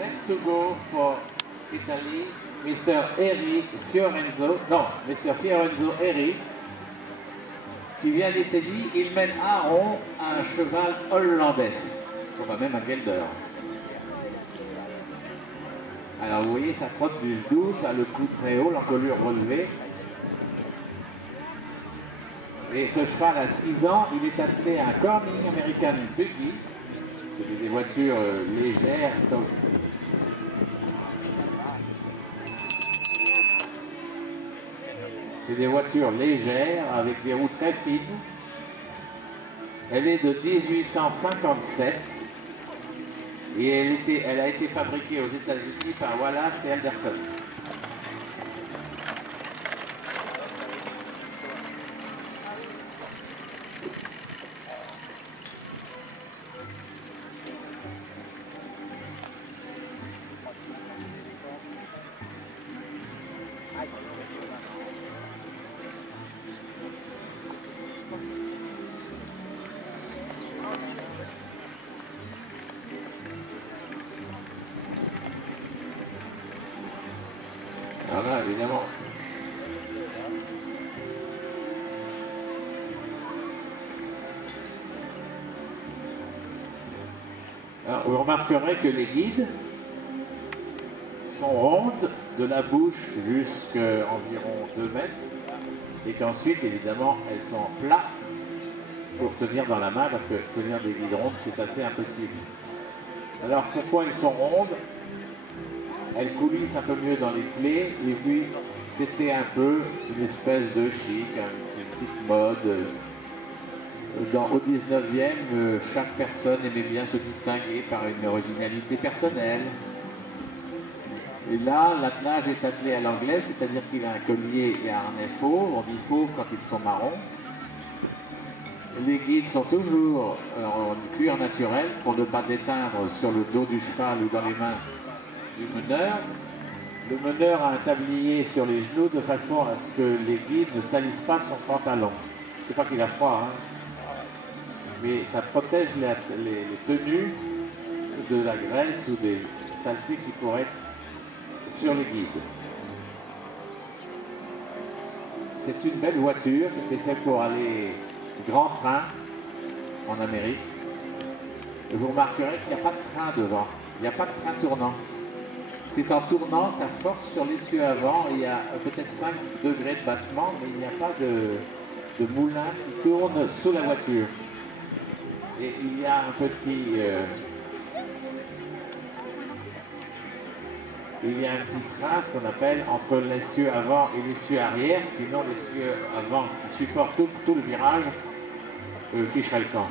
Next to go for Italy, Mr. Eri Fiorenzo, non, Mr. Fiorenzo Eri, qui vient d'Italie. Il mène un rond à un cheval hollandais, comme même un Gelder. Alors vous voyez, ça trotte du genou, ça a le cou très haut, l'encolure relevée. Et ce cheval a 6 ans, il est attelé à un Corning American Buggy. C'est des voitures légères. Donc... C'est des voitures légères avec des roues très fines. Elle est de 1857 et elle a été fabriquée aux États-Unis par Wallace et Anderson. Alors là, évidemment, alors, vous remarquerez que les guides sont rondes de la bouche jusqu'à environ 2 mètres et qu'ensuite, évidemment, elles sont plats pour tenir dans la main parce que tenir des guides rondes, c'est assez impossible. Alors, pourquoi elles sont rondes? Elles coulissent un peu mieux dans les clés et puis c'était un peu une espèce de chic, une petite mode. Au 19e, chaque personne aimait bien se distinguer par une originalité personnelle. Et là, l'attelage est attelé à l'anglaise, c'est-à-dire qu'il a un collier et un harnais fauve. On dit fauve quand ils sont marrons. Les guides sont toujours en cuir naturel pour ne pas déteindre sur le dos du cheval ou dans les mains du meneur. Le meneur a un tablier sur les genoux de façon à ce que les guides ne salissent pas son pantalon. C'est pas qu'il a froid, hein, mais ça protège les tenues de la graisse ou des saletés qui pourraient être sur les guides. C'est une belle voiture, c'était fait pour aller grand train en Amérique. Et vous remarquerez qu'il n'y a pas de train devant, il n'y a pas de train tournant. C'est en tournant, ça force sur l'essieu avant, il y a peut-être 5 degrés de battement, mais il n'y a pas de moulin qui tourne sous la voiture. Et il y a un petit... il y a un petit train, ce qu'on appelle, entre l'essieu avant et l'essieu arrière, sinon l'essieu avant qui supporte tout le virage, ficherait le camp.